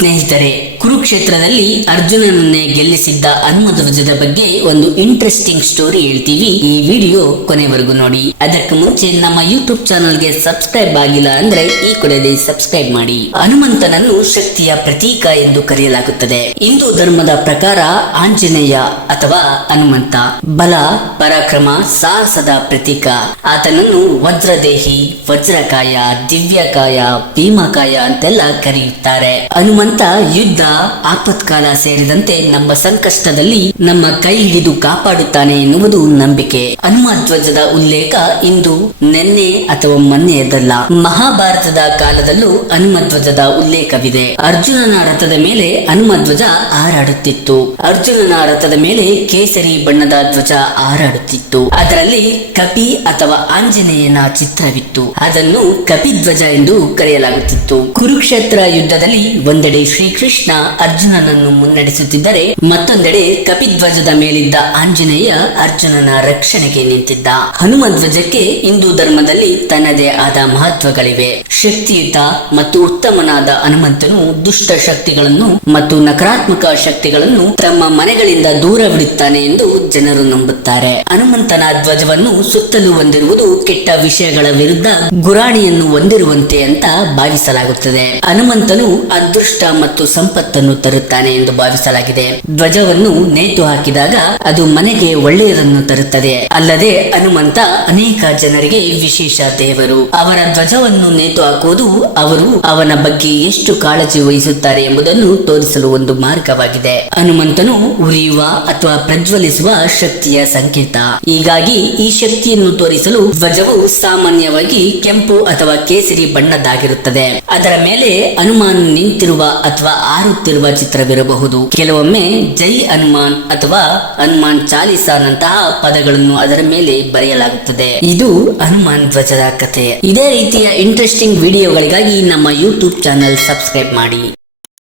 ಸ್ನೇಹಿತರೆ, ಕುರುಕ್ಷೇತ್ರದಲ್ಲಿ ಅರ್ಜುನನನ್ನೇ ಗೆಲ್ಲಿಸಿದ್ದ ಹನುಮಧ್ವಜದ ಬಗ್ಗೆ ಒಂದು ಇಂಟ್ರೆಸ್ಟಿಂಗ್ ಸ್ಟೋರಿ ಹೇಳ್ತೀವಿ. ಈ ವಿಡಿಯೋ ಕೊನೆವರೆಗೂ ನೋಡಿ. ಅದಕ್ಕೆ ಮುಂಚೆ ನಮ್ಮ ಯೂಟ್ಯೂಬ್ ಚಾನಲ್ಗೆ ಸಬ್ಸ್ಕ್ರೈಬ್ ಆಗಿಲ್ಲ ಅಂದ್ರೆ ಈ ಕೂಡಲೇ ಸಬ್ಸ್ಕ್ರೈಬ್ ಮಾಡಿ. ಹನುಮಂತನನ್ನು ಶಕ್ತಿಯ ಪ್ರತೀಕ ಎಂದು ಕರೆಯಲಾಗುತ್ತದೆ. ಹಿಂದೂ ಧರ್ಮದ ಪ್ರಕಾರ ಆಂಜನೇಯ ಅಥವಾ ಹನುಮಂತ, ಬಲ, ಪರಾಕ್ರಮ, ಸಾಹಸದ ಪ್ರತೀಕ. ಆತನನ್ನು ವಜ್ರದೇಹಿ, ವಜ್ರಕಾಯ, ದಿವ್ಯಕಾಯ, ಭೀಮಕಾಯ ಅಂತೆಲ್ಲ ಕರೆಯುತ್ತಾರೆ. ಹನುಮಂತ ಯುದ್ಧ, ಆಪತ್ಕಾಲ ಸೇರಿದಂತೆ ನಮ್ಮ ಸಂಕಷ್ಟದಲ್ಲಿ ನಮ್ಮ ಕೈ ಹಿಡಿದು ಕಾಪಾಡುತ್ತಾನೆ ಎನ್ನುವುದು ನಂಬಿಕೆ. ಹನುಮ ಧ್ವಜದ ಉಲ್ಲೇಖ ಇಂದು ನೆನ್ನೆ ಅಥವಾ ಮೊನ್ನೆಯದಲ್ಲ. ಮಹಾಭಾರತದ ಕಾಲದಲ್ಲೂ ಹನುಮ ಧ್ವಜದ ಉಲ್ಲೇಖವಿದೆ. ಅರ್ಜುನನ ರಥದ ಮೇಲೆ ಹನುಮ ಧ್ವಜ ಹಾರಾಡುತ್ತಿತ್ತು. ಅರ್ಜುನನ ರಥದ ಮೇಲೆ ಕೇಸರಿ ಬಣ್ಣದ ಧ್ವಜ ಹಾರಾಡುತ್ತಿತ್ತು. ಅದರಲ್ಲಿ ಕಪಿ ಅಥವಾ ಆಂಜನೇಯನ ಚಿತ್ರವಿತ್ತು. ಅದನ್ನು ಕಪಿಧ್ವಜ ಎಂದು ಕರೆಯಲಾಗುತ್ತಿತ್ತು. ಕುರುಕ್ಷೇತ್ರ ಯುದ್ಧದಲ್ಲಿ ಒಂದೆಡೆ ಶ್ರೀಕೃಷ್ಣ ಅರ್ಜುನನನ್ನು ಮುನ್ನಡೆಸುತ್ತಿದ್ದರೆ ಮತ್ತೊಂದೆಡೆ ಕಪಿಧ್ವಜದ ಮೇಲಿದ್ದ ಆಂಜನೇಯ ಅರ್ಜುನನ ರಕ್ಷಣೆಗೆ ನಿಂತಿದ್ದ. ಹನುಮ ಧ್ವಜಕ್ಕೆ ಹಿಂದೂ ಧರ್ಮದಲ್ಲಿ ತನ್ನದೇ ಆದ ಮಹತ್ವಗಳಿವೆ. ಶಕ್ತಿಯುತ ಮತ್ತು ಉತ್ತಮನಾದ ಹನುಮಂತನು ದುಷ್ಟ ಶಕ್ತಿಗಳನ್ನು ಮತ್ತು ನಕಾರಾತ್ಮಕ ಶಕ್ತಿಗಳನ್ನು ತಮ್ಮ ಮನೆಗಳಿಂದ ದೂರವಿಡುತ್ತಾನೆ ಎಂದು ಜನರು ನಂಬುತ್ತಾರೆ. ಹನುಮಂತನ ಧ್ವಜವನ್ನು ಸುತ್ತಲೂ ಹೊಂದಿರುವುದು ಕೆಟ್ಟ ವಿಷಯಗಳ ವಿರುದ್ಧ ಗುರಾಣಿಯನ್ನು ಹೊಂದಿರುವಂತೆ ಅಂತ ಭಾವಿಸಲಾಗುತ್ತದೆ. ಹನುಮಂತನು ಅದೃಷ್ಟ ಮತ್ತು ಸಂಪತ್ತನ್ನು ತರುತ್ತಾನೆ ಎಂದು ಭಾವಿಸಲಾಗಿದೆ. ಧ್ವಜವನ್ನು ನೇತು ಹಾಕಿದಾಗ ಅದು ಮನೆಗೆ ಒಳ್ಳೆಯದನ್ನು ತರುತ್ತದೆ. ಅಲ್ಲದೆ ಹನುಮಂತ ಅನೇಕ ಜನರಿಗೆ ವಿಶೇಷ ದೇವರು. ಅವರ ಧ್ವಜವನ್ನು ನೇತು ಹಾಕುವುದು ಅವರು ಅವನ ಬಗ್ಗೆ ಎಷ್ಟು ಕಾಳಜಿ ವಹಿಸುತ್ತಾರೆ ಎಂಬುದನ್ನು ತೋರಿಸಲು ಒಂದು ಮಾರ್ಗವಾಗಿದೆ. ಹನುಮಂತನು ಉರಿಯುವ ಅಥವಾ ಪ್ರಜ್ವಲಿಸುವ ಶಕ್ತಿಯ ಸಂಕೇತ. ಹೀಗಾಗಿ ಈ ಶಕ್ತಿಯನ್ನು ತೋರಿಸಲು ಧ್ವಜವು ಸಾಮಾನ್ಯವಾಗಿ ಕೆಂಪು ಅಥವಾ ಕೇಸರಿ ಬಣ್ಣದ್ದಾಗಿರುತ್ತದೆ. ಅದರ ಮೇಲೆ ಹನುಮಾನ್ ನಿಂತಿರುವ ಅಥವಾ ಆರುತ್ತಿರುವ ಚಿತ್ರವಿರಬಹುದು. ಕೆಲವೊಮ್ಮೆ ಜೈ ಹನುಮಾನ್ ಅಥವಾ ಹನುಮಾನ್ ಚಾಲಿಸಾನಂತಹ ಪದಗಳನ್ನು ಅದರ ಮೇಲೆ ಬರೆಯಲಾಗುತ್ತದೆ. ಇದು ಹನುಮಾನ್ ಧ್ವಜದ ಕಥೆ. ಇದೇ ರೀತಿಯ ಇಂಟ್ರೆಸ್ಟಿಂಗ್ ವಿಡಿಯೋಗಳಿಗಾಗಿ ನಮ್ಮ ಯೂಟ್ಯೂಬ್ ಚಾನೆಲ್ ಸಬ್ಸ್ಕ್ರೈಬ್ ಮಾಡಿ.